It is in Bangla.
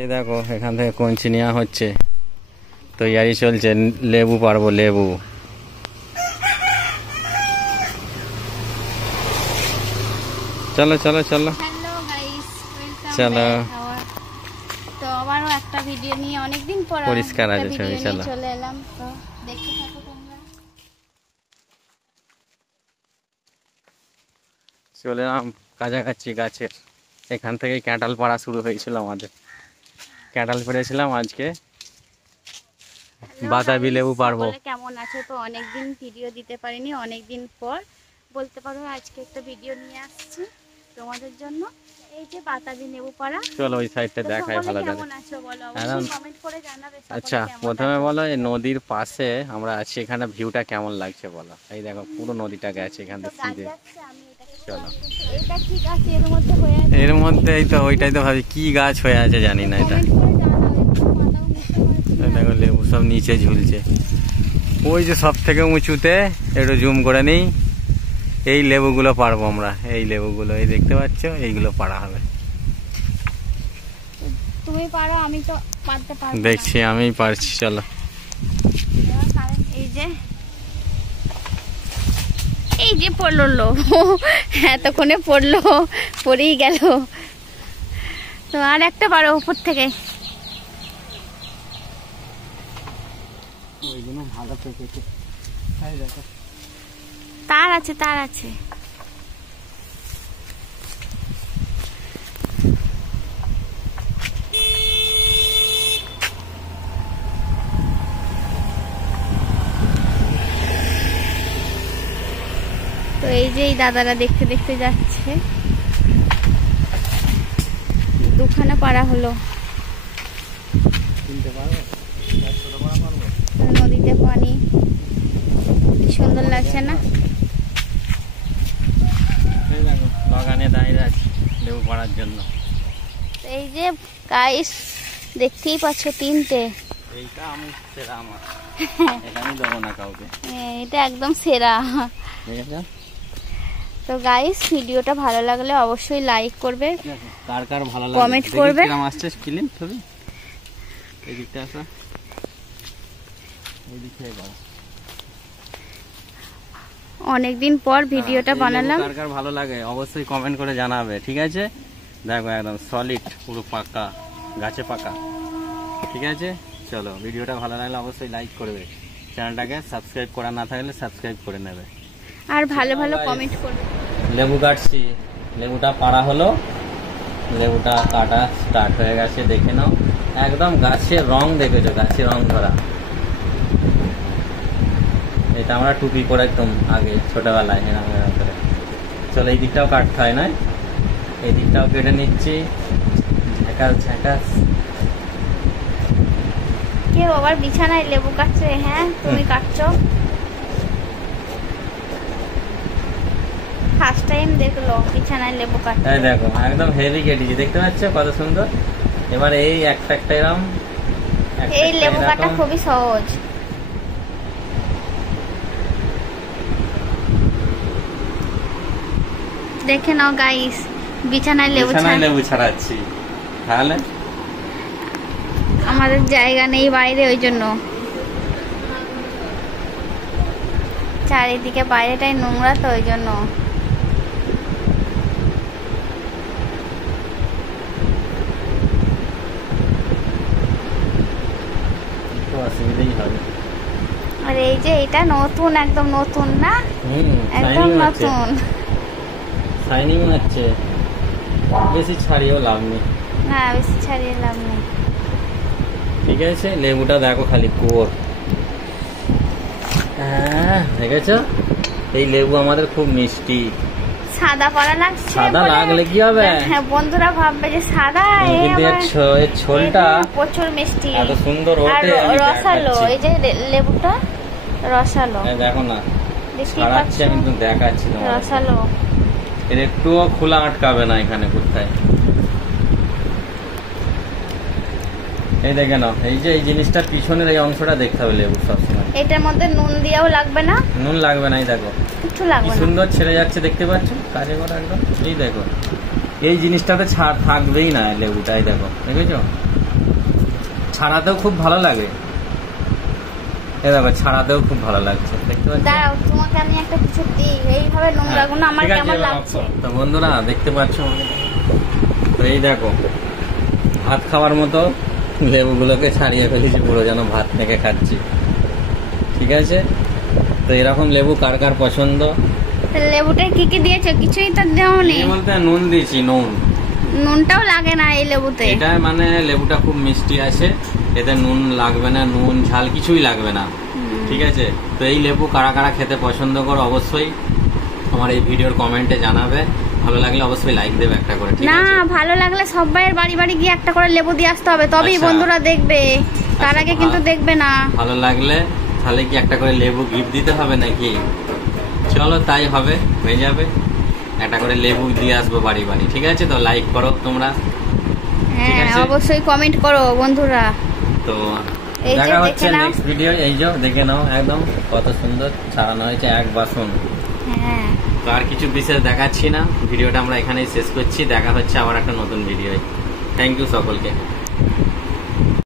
এই দেখো এখান থেকে কঞ্চি নেওয়া হচ্ছে, তৈয়ারি চলছে, লেবু পারবো, লেবু। চলো চলো চলো চলো। তো আবারও একটা ভিডিও নিয়ে অনেকদিন পর পরিষ্কার আছে ছবি, চলো চলে এলাম। তো দেখতে থাকো তোমরা। চলে এলাম কাছাকাছি গাছের, এখান থেকেই ক্যাঁটাল পাড়া শুরু হয়েছিল আমাদের। ক্যাঁটাল পেড়েছিলাম, আজকে বাতাবি লেবু পারবো। কেমন আছো? তো অনেকদিন ভিডিও দিতে পারিনি, অনেকদিন পর বলতে পারো আজকে একটা ভিডিও নিয়ে আসছি তোমাদের জন্য। এই যে বাতাবি লেবু পাড়া। চলো ওই সাইডটা দেখাই ভালো লাগে। কেমন আছো বলো, অবশ্যই কমেন্ট করে জানাবে। আচ্ছা প্রথমে বলো, এই নদীর পাশে আমরা আছি, এখানে ভিউটা কেমন লাগছে বলো। এই দেখো পুরো নদীটা গেছে এখান থেকে। চলো এটা কি গাছ এর মধ্যে হয়ে আছে? এর মধ্যে এই তো, ওইটাই তো ভাবি কি গাছ হয়ে আছে জানি না। এটা দেখো লেবু সব নিচে ঝুলছে, ওই যে সব থেকে উঁচুতে, একটু জুম করে নেই। এই লেবুগুলো পারবো আমরা, এই লেবুগুলো এই দেখতে পাচ্ছ, এইগুলো পাড়া হবে। তুমি পারো, আমি তো পারতে পারবো না। দেখছি আমিই পারছি, চলো। এই যে পড়লো, এতক্ষণে পড়লো, পড়েই গেল। তো আর একটা পারো উপর থেকে। তার আছে, তার আছে। তো এই যে এই দাদারা দেখতে দেখতে যাচ্ছে, দুখানা পাড়া হলো। নদীতে পানি, কি সুন্দর লাগছে না? বাগানে দাঁড়িয়ে আছি লেবু পাড়ার জন্য। এই যে গাইস দেখতেই পাচ্ছ, তিনটে। এইটা আমি সেরা, আমার এটা আমি দেবো না কাউকে, এটা একদম সেরা। ঠিক আছে। তো গাইস ভিডিওটা ভালো লাগলে অবশ্যই লাইক করবে, কার কার ভালো লাগে কমেন্ট করবে। কিরকম আসছে ফিল্ম ছবি, এই দিকটা আসা, এই দিক থেকে যাও। অনেকদিন পর ভিডিওটা বানালাম। কার কার ভালো লাগে অবশ্যই কমেন্ট করে জানাবে, ঠিক আছে। দেখো একদম সলিড, পুরো পাকা, গাছে পাকা, ঠিক আছে। চলো ভিডিওটা ভালো লাগলে অবশ্যই লাইক করবে, চ্যানেলটাকে সাবস্ক্রাইব করা না থাকলে সাবস্ক্রাইব করে নেবে, আর ভালো ভালো কমেন্ট করবে। লেবু কাটছি, লেবুটা পাড়া হলো, লেবুটা কাটা স্টার্ট হয়ে গেছে, দেখে নাও। একদম গাছের রং দেখেছো, গাছের রং ধরা। এটা আমরা টুপি পরে একদম আগে ছোটবেলায় এরকম করে। চলো এই দিকটাও কাটতে হয় না, এই দিকটাও কেটে নিচ্ছি। ঝাঁকাস ঝাঁকাস। কেউ আবার বিছানায় লেবু কাটছে? হ্যাঁ তুমি কাটছো, ফার্স্ট টাইম দেখলো বিছানায় লেবু কাটছে। এই দেখো একদম হেভি কেটেছি, দেখতে পাচ্ছ কত সুন্দর। এবার এই একটা একটা এরকম, এই লেবু কাটা খুবই সহজ। দেখে নাও গাইস, বিছানায় লেবু ছাড়াচ্ছি। তাহলে আমাদের জায়গা নেই বাইরে, ওই জন্য চারিদিকে বাইরেটাই নোংরা, তো ওই জন্য। অসুবিধাই হবে। আর এই যে এটা নতুন, একদম নতুন না, একদম নতুন। শাইনিং হচ্ছে, বেশি ছাড়িয়েও লাভ নেই। না বেশি ছাড়িয়ে লাভ নেই। ঠিক আছে, লেবুটা দেখো খালি কোর। হ্যাঁ দেখেছো, এই লেবু আমাদের খুব মিষ্টি। সাদা করা লাগছে, সাদা লাগলে কি হবে? হ্যাঁ বন্ধুরা ভাববে যে সাদা, কিন্তু এর ছোলটা প্রচুর মিষ্টি, এত সুন্দর ওঠে, রসালো। এই যে লেবুটা রসালো, দেখো না, ছাড়াচ্ছি আমি, কিন্তু দেখাচ্ছি তোমার, রসালো। এর একটুও খোলা আটকাবে না এখানে কোথায়। এই দেখে নাও, এই যে এই জিনিসটার পিছনের এই অংশটা দেখতে হবে লেবু সবসময়। এটার মধ্যে নুন দিয়েও লাগবে না, নুন লাগবে না। এই দেখো কিছু লাগবে না, সুন্দর ছেড়ে যাচ্ছে, দেখতে পাচ্ছ কাজে করা একদম। এই দেখো এই জিনিসটাতে ছাড় থাকবেই না লেবুটাই, দেখো দেখেছো ছাড়াতেও খুব ভালো লাগে। এই দেখো ছাড়াতেও খুব ভালো লাগছে, দেখতে পাচ্ছ? দাঁড়াও তোমাকে আমি একটা কিছু দিই, এইভাবে নোংরাগুলো আমার ঠিক আছে, কেমন লাগছে। তো বন্ধুরা দেখতে পাচ্ছ, তো এই দেখো ভাত খাওয়ার মতো লেবুগুলোকে ছাড়িয়ে ফেলেছি, পুরো যেন ভাত থেকে খাচ্ছি। ঠিক আছে, তো এরকম লেবু কার কার পছন্দ? লেবুটা কি কি দিয়েছো? কিছুই তো দেওনি। এই বলতে নুন দিয়েছি, নুন। নুনটাও লাগে না এই লেবুতে। এটা মানে লেবুটা খুব মিষ্টি আছে, এতে নুন লাগবে না, নুন ঝাল কিছুই লাগবে না। ঠিক আছে, তো এই লেবু কারা কারা খেতে পছন্দ করো অবশ্যই আমার এই ভিডিওর কমেন্টে জানাবে। ভালো লাগলে অবশ্যই লাইক দেবে একটা করে, ঠিক না আছে? ভালো লাগলে সবাইয়ের বাড়ি বাড়ি গিয়ে একটা করে লেবু দিয়ে আসতে হবে, তবেই আচ্ছা। বন্ধুরা দেখবে, তার আচ্ছা, আগে কিন্তু দেখবে না। ভালো লাগলে তাহলে কি একটা করে লেবু গিফট দিতে হবে নাকি? চলো তাই হবে, হয়ে যাবে, একটা করে লেবু দিয়ে আসবো বাড়ি বাড়ি। ঠিক আছে, তো লাইক করো তোমরা। ঠিক হ্যাঁ আছে। অবশ্যই কমেন্ট করো বন্ধুরা। তো এই যে দেখা হচ্ছে দেখে নাও। Next video. এই যে দেখে নাও একদম কত সুন্দর ছাড়ানো হয়েছে এক বাসন। হ্যাঁ তো আর কিছু বিশেষ দেখাচ্ছি না, ভিডিওটা আমরা এখানেই শেষ করছি। দেখা হচ্ছে আবার একটা নতুন ভিডিও। থ্যাংক ইউ সকলকে।